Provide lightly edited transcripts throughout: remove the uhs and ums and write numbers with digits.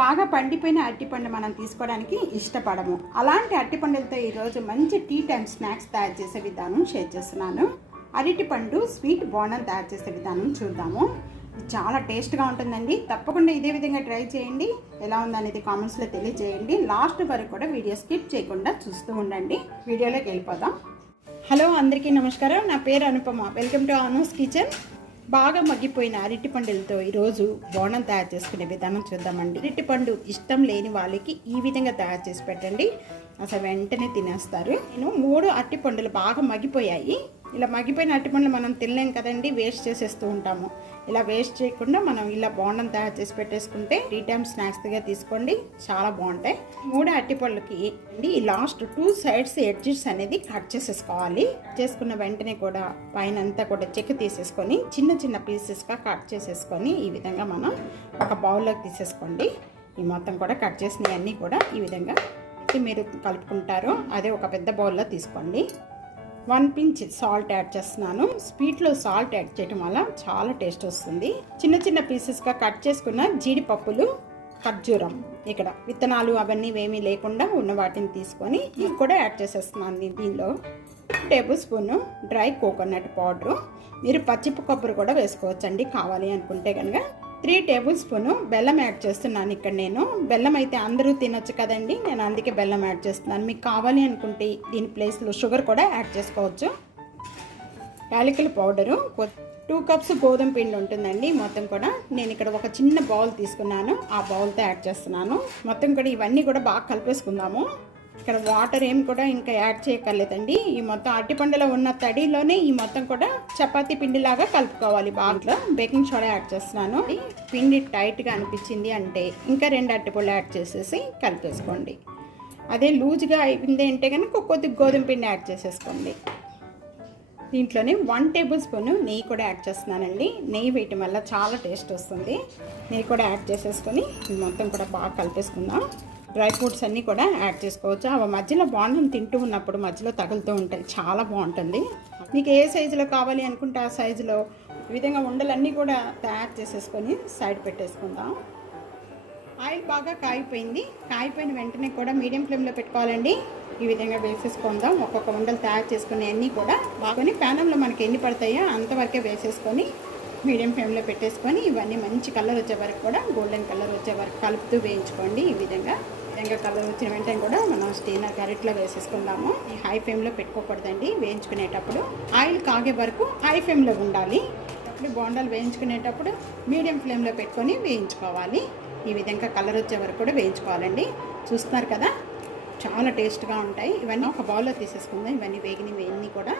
బాగా పండిపోయిన అరటిపండు మనం తీసుకోవడానికి ఇష్టపడము. అలాంటి అరటిపండులతో ఈరోజు మంచి టీ టైమ్ స్నాక్స్ తయారు చేసే విధానం షేర్ చేస్తున్నాను. అరటిపండు స్వీట్ బోండం తయారు చేసే విధానం చూద్దాము. చాలా టేస్ట్గా ఉంటుందండి. తప్పకుండా ఇదే విధంగా ట్రై చేయండి. ఎలా ఉందనేది కామెంట్స్లో తెలియజేయండి. లాస్ట్ వరకు కూడా వీడియో స్కిప్ చేయకుండా చూస్తూ ఉండండి. వీడియోలోకి వెళ్ళిపోదాం. హలో అందరికీ నమస్కారం. నా పేరు Anupama. Welcome to Anu's kitchen. బాగా మగ్గిపోయిన అరటిపండులతో ఈరోజు బోండం తయారు చేసుకునే విధానం చూద్దామండి. అరటిపండు ఇష్టం లేని వాళ్ళకి ఈ విధంగా తయారు చేసి పెట్టండి, అసలు వెంటనే తినేస్తారు. నేను 3 అరటిపండులు బాగా మగ్గిపోయాయి. ఇలా మగ్గిపోయిన అరటిపండ్లు మనం తినలేం కదండి, వేస్ట్ చేసేస్తూ ఉంటాము. ఇలా వేస్ట్ చేయకుండా మనం ఇలా బోండం తయారు చేసి పెట్టేసుకుంటే టీ టైమ్ స్నాక్స్గా తీసుకోండి, చాలా బాగుంటాయి. 3 అరటిపండ్లకి ఈ లాస్ట్ 2 సైడ్స్ ఎడ్జెస్ అనేది కట్ చేసేసుకోవాలి. చేసుకున్న వెంటనే కూడా పైన అంతా కూడా చెక్కు తీసేసుకొని చిన్న చిన్న పీసెస్గా కట్ చేసేసుకొని ఈ విధంగా మనం ఒక బౌల్లోకి తీసేసుకోండి. ఈ మొత్తం కూడా కట్ చేసినవన్నీ కూడా ఈ విధంగా మీరు కలుపుకుంటారు. అదే ఒక పెద్ద బౌల్లో తీసుకోండి. 1 pinch సాల్ట్ యాడ్ చేస్తున్నాను. స్వీట్లో సాల్ట్ యాడ్ చేయడం వల్ల చాలా టేస్ట్ వస్తుంది. చిన్న చిన్న పీసెస్గా కట్ చేసుకున్న జీడిపప్పులు, ఖర్జూరం, ఇక్కడ విత్తనాలు అవన్నీ ఏమీ లేకుండా ఉన్న వాటిని తీసుకొని ఇవి కూడా యాడ్ చేసేస్తున్నాను. దీనిలో 1 table spoon dry coconut powder. మీరు పచ్చిపు కొబ్బరి కూడా వేసుకోవచ్చండి కావాలి అనుకుంటే కనుక. 3 టేబుల్ స్పూను బెల్లం యాడ్ చేస్తున్నాను. ఇక్కడ నేను బెల్లం అయితే అందరూ తినొచ్చు కదండి, నేను అందుకే బెల్లం యాడ్ చేస్తున్నాను. మీకు కావాలి అనుకుంటే దీని ప్లేస్లో షుగర్ కూడా యాడ్ చేసుకోవచ్చు. యాలకుల పౌడరు, 2 కప్స్ గోధుమ పిండి ఉంటుందండి. మొత్తం కూడా నేను ఇక్కడ ఒక చిన్న బౌల్ తీసుకున్నాను, ఆ బౌల్తో యాడ్ చేస్తున్నాను. మొత్తం కూడా ఇవన్నీ కూడా బాగా కలిపేసుకుందాము. ఇక్కడ వాటర్ ఏం కూడా ఇంకా యాడ్ చేయక్కర్లేదండి. ఈ మొత్తం అరటిపండులో ఉన్న తడిలోనే ఈ మొత్తం కూడా చపాతీ పిండిలాగా కలుపుకోవాలి. బాగా బేకింగ్ సోడా యాడ్ చేస్తున్నాను. పిండి టైట్గా అనిపించింది అంటే ఇంకా 2 అరటిపండ్లు యాడ్ చేసేసి కలిపేసుకోండి. అదే లూజ్గా అయింది అంటే కనుక కొద్దిగా గోధుమ పిండి యాడ్ చేసేసుకోండి. దీంట్లోనే 1 టేబుల్ స్పూను నెయ్యి కూడా యాడ్ చేస్తున్నానండి. నెయ్యి వేయటం వల్ల చాలా టేస్ట్ వస్తుంది. నెయ్యి కూడా యాడ్ చేసేసుకొని మొత్తం కూడా బాగా కలిపేసుకుందాం. డ్రై ఫ్రూట్స్ అన్నీ కూడా యాడ్ చేసుకోవచ్చు. అవి మధ్యలో బోండం తింటూ ఉన్నప్పుడు మధ్యలో తగులుతూ ఉంటాయి, చాలా బాగుంటుంది. మీకు ఏ సైజులో కావాలి అనుకుంటే ఆ సైజులో ఈ విధంగా ఉండలన్నీ కూడా తయారు చేసేసుకొని సైడ్ పెట్టేసుకుందాం. ఆయిల్ బాగా కాగిపోయిన వెంటనే కూడా మీడియం ఫ్లేమ్లో పెట్టుకోవాలండి. ఈ విధంగా వేసేసుకుందాం. ఒక్కొక్క ఉండలు తయారు చేసుకుని అన్నీ కూడా బాగా ప్యానంలో మనకి ఎన్ని పడతాయో అంతవరకే వేసేసుకొని మీడియం ఫ్లేమ్లో పెట్టేసుకొని ఇవన్నీ మంచి కలర్ వచ్చే వరకు కూడా గోల్డెన్ కలర్ వచ్చే వరకు కలుపుతూ వేయించుకోండి. ఈ విధంగా కలర్ వచ్చిన వెంటనే కూడా మనం స్టీనర్ క్యారెట్లో వేసేసుకుందాము. ఈ హై ఫ్లేమ్లో పెట్టుకోకూడదండి. వేయించుకునేటప్పుడు ఆయిల్ కాగే వరకు హై ఫ్లేమ్లో ఉండాలి. అప్పుడు బోండాలు వేయించుకునేటప్పుడు మీడియం ఫ్లేమ్లో పెట్టుకొని వేయించుకోవాలి. ఈ విధంగా కలర్ వచ్చే వరకు కూడా వేయించుకోవాలండి. చూస్తున్నారు కదా, చాలా టేస్ట్గా ఉంటాయి. ఇవన్నీ ఒక బౌల్లో తీసేసుకుందాం. ఇవన్నీ వేగినవి కూడా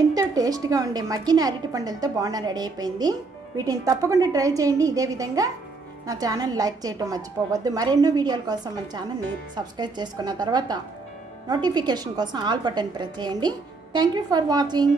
ఎంతో టేస్ట్గా ఉండే మగ్గిన అరటి పండులతో బోండం రెడీ అయిపోయింది. వీటిని తప్పకుండా ట్రై చేయండి. ఇదే విధంగా నా ఛానల్ లైక్ చేయటం మర్చిపోవద్దు. మరెన్నో వీడియోల కోసం మన ఛానల్ని సబ్స్క్రైబ్ చేసుకున్న తర్వాత నోటిఫికేషన్ కోసం ఆల్ బటన్ ప్రెస్ చేయండి. Thank you for watching.